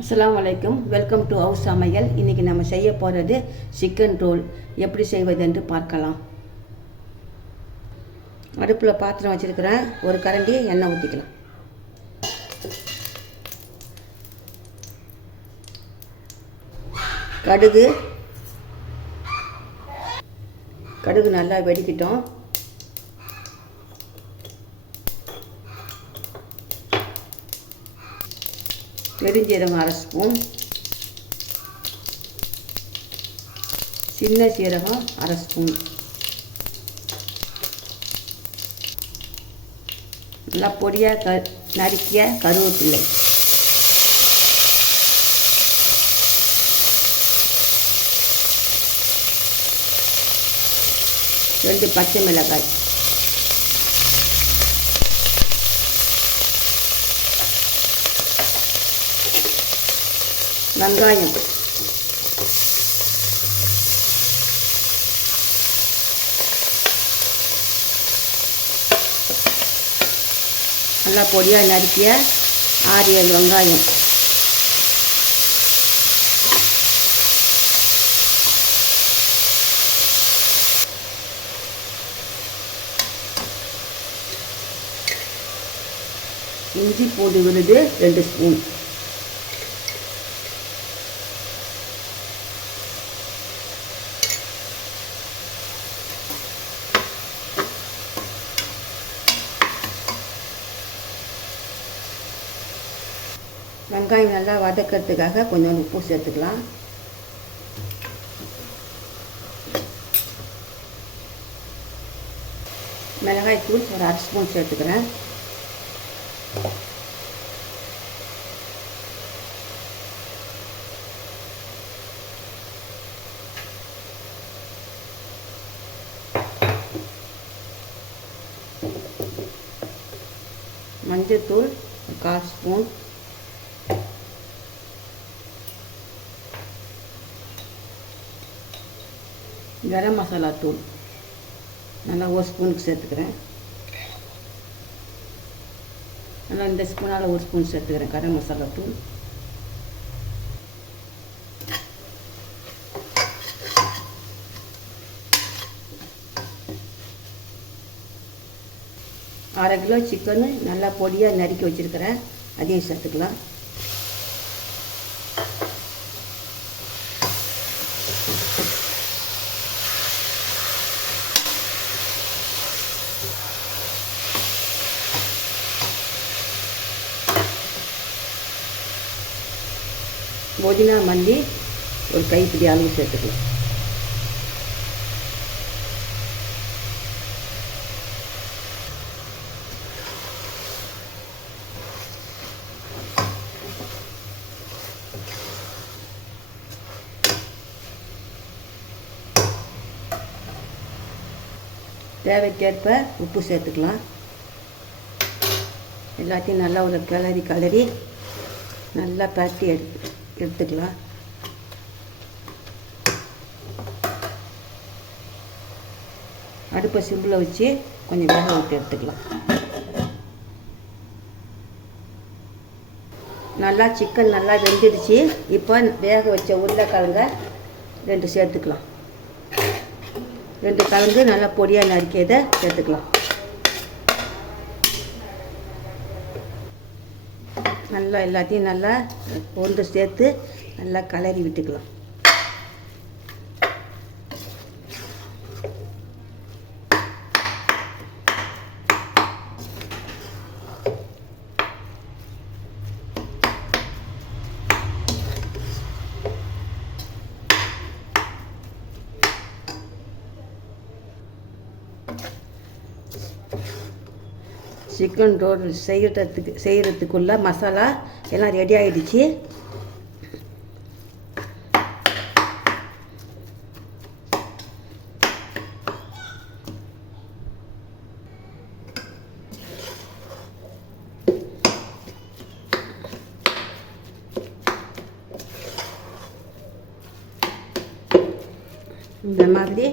அஸ்லாம் வலைக்கும் welcome to house சமையல். இன்றைக்கி நம்ம செய்ய போகிறது சிக்கன் ரோல் எப்படி செய்வது என்று பார்க்கலாம். அடுப்பில் பாத்திரம் வச்சுருக்கிறேன். ஒரு கரண்டி எண்ணெய் ஊற்றிக்கலாம் கடுகு. கடுகு நல்லா வெடிக்கட்டும். பெருஞ்சீரகம் அரை ஸ்பூன். சின்ன சீரகம் அரை ஸ்பூன். நல்லா பொடியாக க நறுக்கிய கருவேப்பிள்ளை. ரெண்டு பச்சை மிளகாய். வெங்காயம் நல்லா பொடியாக நறுக்கிய ஆறு ஏழு வெங்காயம். இஞ்சி பூண்டு விழுது ரெண்டு ஸ்பூன். வெங்காயம் நல்லா வதக்கிறதுக்காக கொஞ்சம் உப்பு சேர்த்துக்கலாம். மிளகாய் தூள் ஒரு அரை ஸ்பூன் சேர்த்துக்கிறேன். மஞ்சள் தூள் கால் ஸ்பூன். கரம் மசாலா தூள். நல்லா ஒரு ஸ்பூனுக்கு சேர்த்துக்கிறேன். நல்லா இந்த ஸ்பூனால் ஒரு ஸ்பூன் சேர்த்துக்கிறேன் கரம் மசாலா தூள். அரை கிலோ சிக்கனு நல்லா பொடியாக நறுக்கி வச்சுருக்கிறேன். அதையும் சேர்த்துக்கலாம். புதினா மல்லி ஒரு கைப்பிடி அளவு சேர்த்துக்கலாம். தேவைக்கேற்ப உப்பு சேர்த்துக்கலாம். எல்லாத்தையும் நல்லா ஒரு கிளறி கிளறி நல்லா பரட்டி எடுத்து எடுத்துக்கலாம். அடுப்பை சிம்பில் வச்சு கொஞ்சம் வேக விட்டு எடுத்துக்கலாம். நல்லா சிக்கன் நல்லா வெந்துடுச்சு. இப்போ வேக வச்ச உருளைக்கிழங்க ரெண்டு சேர்த்துக்கலாம். ரெண்டு கலந்து நல்லா பொடியாக நறுக்கியதை சேர்த்துக்கலாம். நல்லா எல்லாத்தையும் நல்லா ஒன்று சேர்த்து நல்லா கலரி விட்டுக்கலாம். சிக்கன் ரோல் செய்கிறதுக்கு செய்கிறதுக்குள்ள மசாலா எல்லாம் ரெடி ஆகிடுச்சு இந்த மாதிரி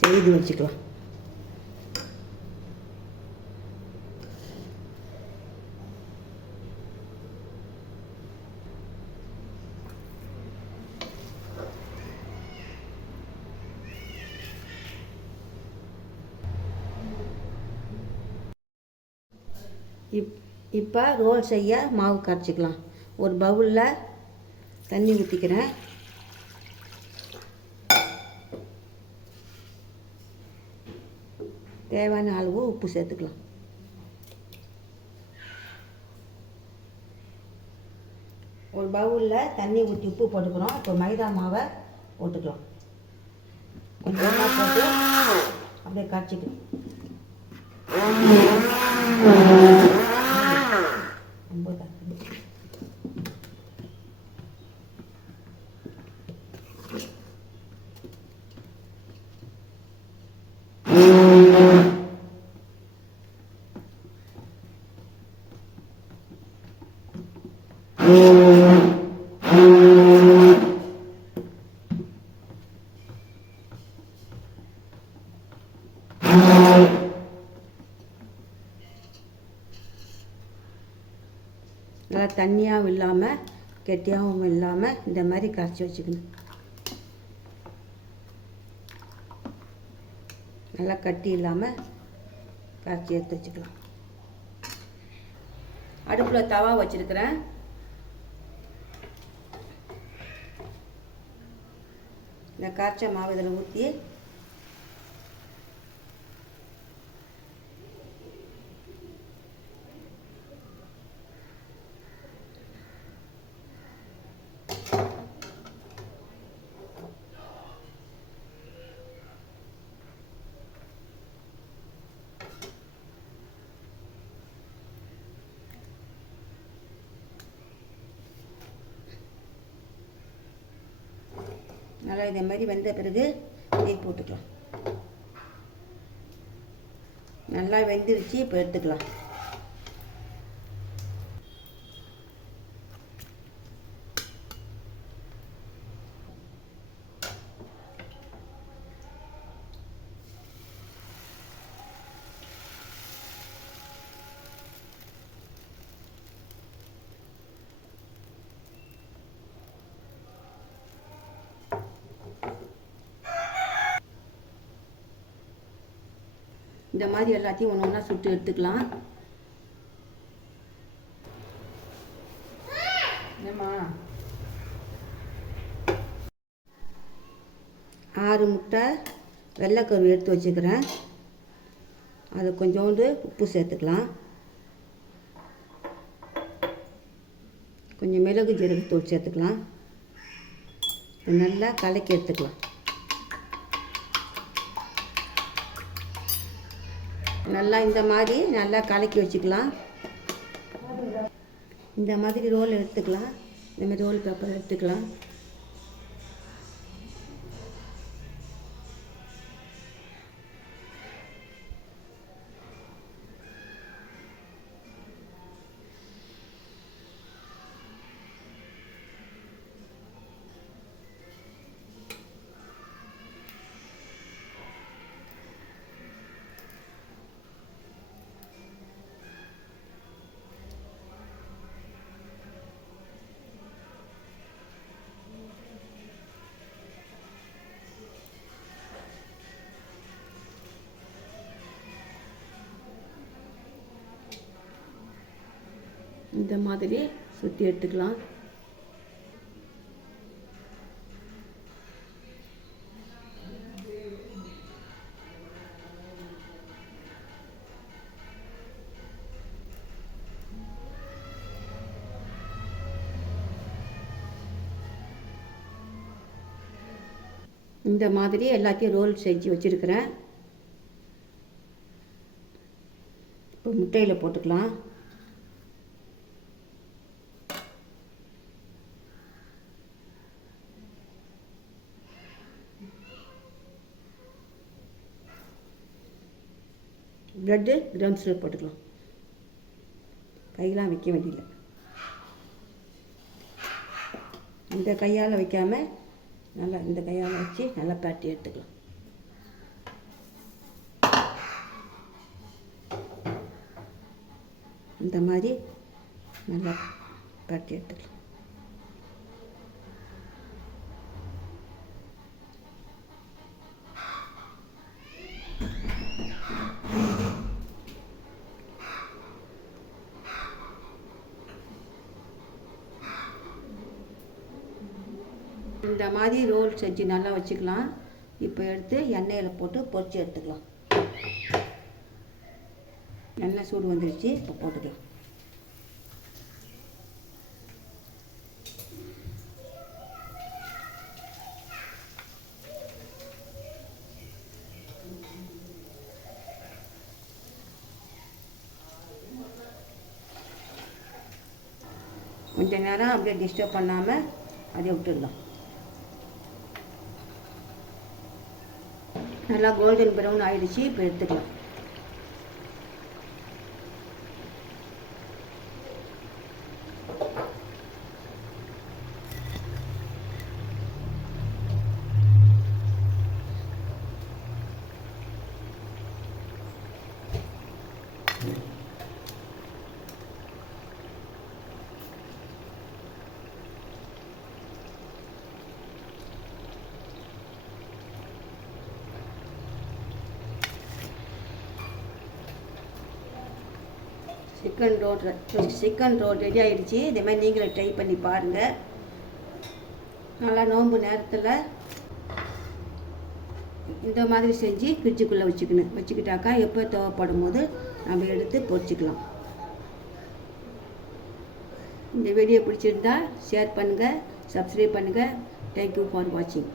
செய்து வச்சுக்கலாம். இப் இப்போ ரோல் செய்ய மாவு கரைச்சிக்கலாம். ஒரு பவுலில் தண்ணி ஊற்றிக்கிறேன் தேவையான அளவு உப்பு சேர்த்துக்கலாம். ஒரு பவுலில் தண்ணி ஊற்றி உப்பு போட்டுக்கிறோம். இப்போ மைதா மாவை போட்டுக்கலாம். கொஞ்சமாக போட்டு அப்படியே கரைச்சிக்கலாம் ரொம்ப கரைக்கணும். நல்லா தண்ணியாகவும் இல்லாமல் கெட்டியாகவும் இல்லாமல் இந்த மாதிரி கரைச்சி வச்சுக்கணும். நல்லா கட்டி இல்லாமல் கரைச்சி எடுத்து வச்சுக்கலாம். அடுப்பில் தவா வச்சுருக்கிறேன். இந்த காய்ச்ச மாவு இதில் ஊற்றி நல்லா இதே மாதிரி வெந்த பிறகு நெய் போட்டுக்கலாம். நல்லா வெந்துருச்சு இப்போ எடுத்துக்கலாம். இந்த மாதிரி எல்லாத்தையும் ஒன்று ஒன்றா சுட்டு எடுத்துக்கலாம். ஏம்மா ஆறு முட்டை வெள்ளைக்கரு எடுத்து வச்சுக்கிறேன். அது கொஞ்சோண்டு உப்பு சேர்த்துக்கலாம். கொஞ்சம் மிளகு ஜீரகத்தூள் சேர்த்துக்கலாம். நல்லா கலக்கி எடுத்துக்கலாம். நல்லா இந்த மாதிரி நல்லா கலக்கி வச்சுக்கலாம். இந்த மாதிரி ரோல் எடுத்துக்கலாம். இந்த மாதிரி ரோல் பேப்பர் எடுத்துக்கலாம். இந்த மாதிரி சுற்றி எடுத்துக்கலாம். இந்த மாதிரி எல்லாத்தையும் ரோல் செஞ்சு வச்சுருக்கிறேன். இப்போ முட்டையில் போட்டுக்கலாம். ப்ரெட்டு கிரம்ஸில் போட்டுக்கலாம். கையெல்லாம் வைக்க வேண்டியதில்லை. இந்த கையால் வைக்காமல் நல்லா இந்த கையால் வச்சு நல்லா பேட்டி எடுத்துக்கலாம். இந்த மாதிரி நல்லா பேட்டி எடுத்துக்கலாம். இந்த மாதிரி ரோல் செஞ்சு நல்லா வச்சுக்கலாம். இப்போ எடுத்து எண்ணெயில் போட்டு பொறிச்சு எடுத்துக்கலாம். எண்ணெய் சூடு வந்துருச்சு இப்போ போட்டுக்கலாம். கொஞ்ச நேரம் அப்படியே டிஸ்டர்ப் பண்ணாமல் அதை விட்டுடலாம். நல்லா கோல்டன் ப்ரௌன் ஆயிடுச்சு இப்போ எடுத்துக்கலாம் chicken roll chicken roll ready ஆகிடுச்சி இதே மாதிரி நீங்களும் ட்ரை பண்ணி பாருங்கள் நல்லா நோன்பு நேரத்தில் இந்த மாதிரி செஞ்சு ஃப்ரிட்ஜுக்குள்ளே வச்சுக்கணும். வச்சுக்கிட்டாக்கா எப்போ தேவைப்படும் போது நம்ம எடுத்து பொறிச்சிக்கலாம். இந்த வீடியோ பிடிச்சிருந்தா ஷேர் பண்ணுங்கள் சப்ஸ்கிரைப் பண்ணுங்கள் தேங்க்யூ ஃபார் வாட்சிங்